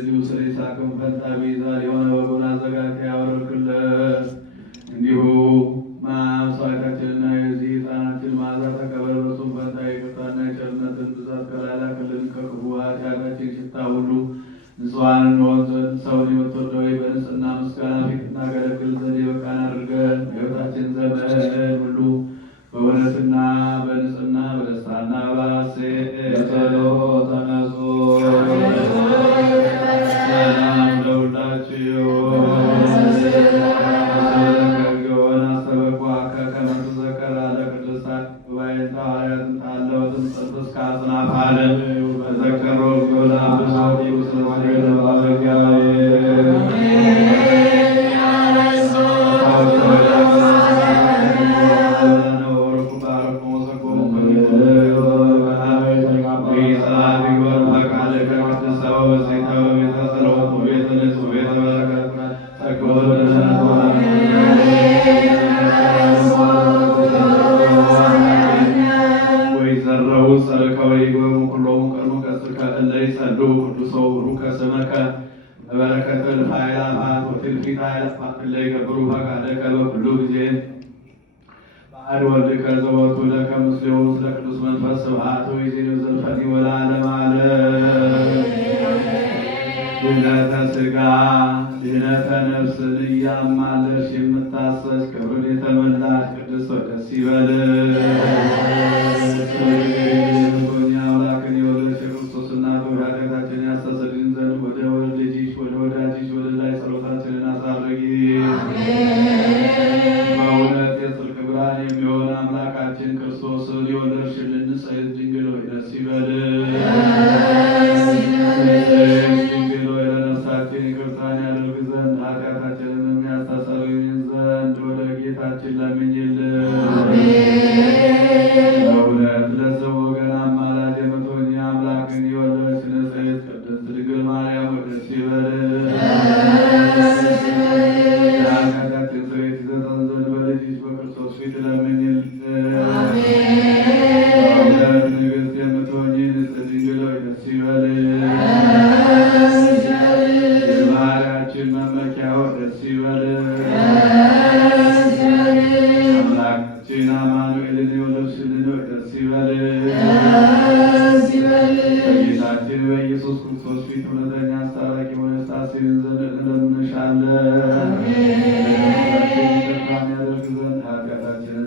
ስሬሳክም ፈንታ ቤዛ የሆነ ወጉን አዘጋጅ ያወረድክለት እንዲሁ ማስዋዕታችንና የዚህ ሕፃናችን መዓዛ ተቀበል። በእርሱም ፈንታ ይቅርታና የቸርነትን ብዛት ከላላክልን ከክፉ ኃጢአታችን ሽታ ሁሉ ንጹሐን እንሆን ዘንድ ሰውን የምትወደው በንጽሕና ምስጋና ፊት እናገለግል ዘንድ የበቃን አድርገን በሕይወታችን ዘመን ሁሉ በእውነትና በንጽሕና በደስታና በሐሴት በጸሎት ተነሱ። ሰላም ለሁላችሁ። ስለተገገወን አስተበቋከ ከመ ትዘከር አለ ቅዱሳን ጉባኤተ ሐዋርያት እንታለወትን ጽንፍ እስከ አጽናፈ ዓለም በዘከሮ እግዚኦን አብሶት ይውስለሰገደ ባበጋዬ ድኅነተ ሥጋ ድኅነተ ነፍስን እያማለሽ የምታሰስ ክብርን የተመላሽ ቅድስት ደስ ይበልሽ። አምላክን የወለድሽ የክርስቶስ እናቱ ኃጢአታችንን ያስተሰርይልን ዘንድ ወደ ልጅሽ ወደ ወዳጅሽ ወደ ላይ ጸሎታችንን አሳርጊ። በእውነት የጽድቅ ብርሃን የሚሆን አምላካችን ክርስቶስን የወለድሽልን ንጽሕት ድንግል ሆይ ደስ ይበልሽ። ይቅርታን ያደርግ ዘንድ ኃጢአታችንን የሚያስተሰርይልን ዘንድ ወደ ጌታችን ለምኝልን። በእውነት ለሰው ወገን አማላጅ የምትሆኚ አምላክን የወለድሽ ንጽሕት ቅድስት ድንግል ማርያም ደስ ይበልሽ። የኃጢአታችን ስርየት ይሰጠን ዘንድ በልጅሽ በክርስቶስ ፊት ለምኝልን። በእውነት ንግሥት የምትሆኚ ንጽሕት ድንግል ሆይ ደስ ይበልሽ። መመኪያው ደስ ይበልሽ። አምላካችን አማኑኤልን የወለድሽልን ደስ ይበልሽ። በጌታችን በኢየሱስ ክርስቶስ ፊት እውነተኛ አስታራቂ ሆነሽ ታስቢን ዘንድ እንለምንሻለን። ይቅርታን ያደርግ ዘንድ ኃጢአታችንን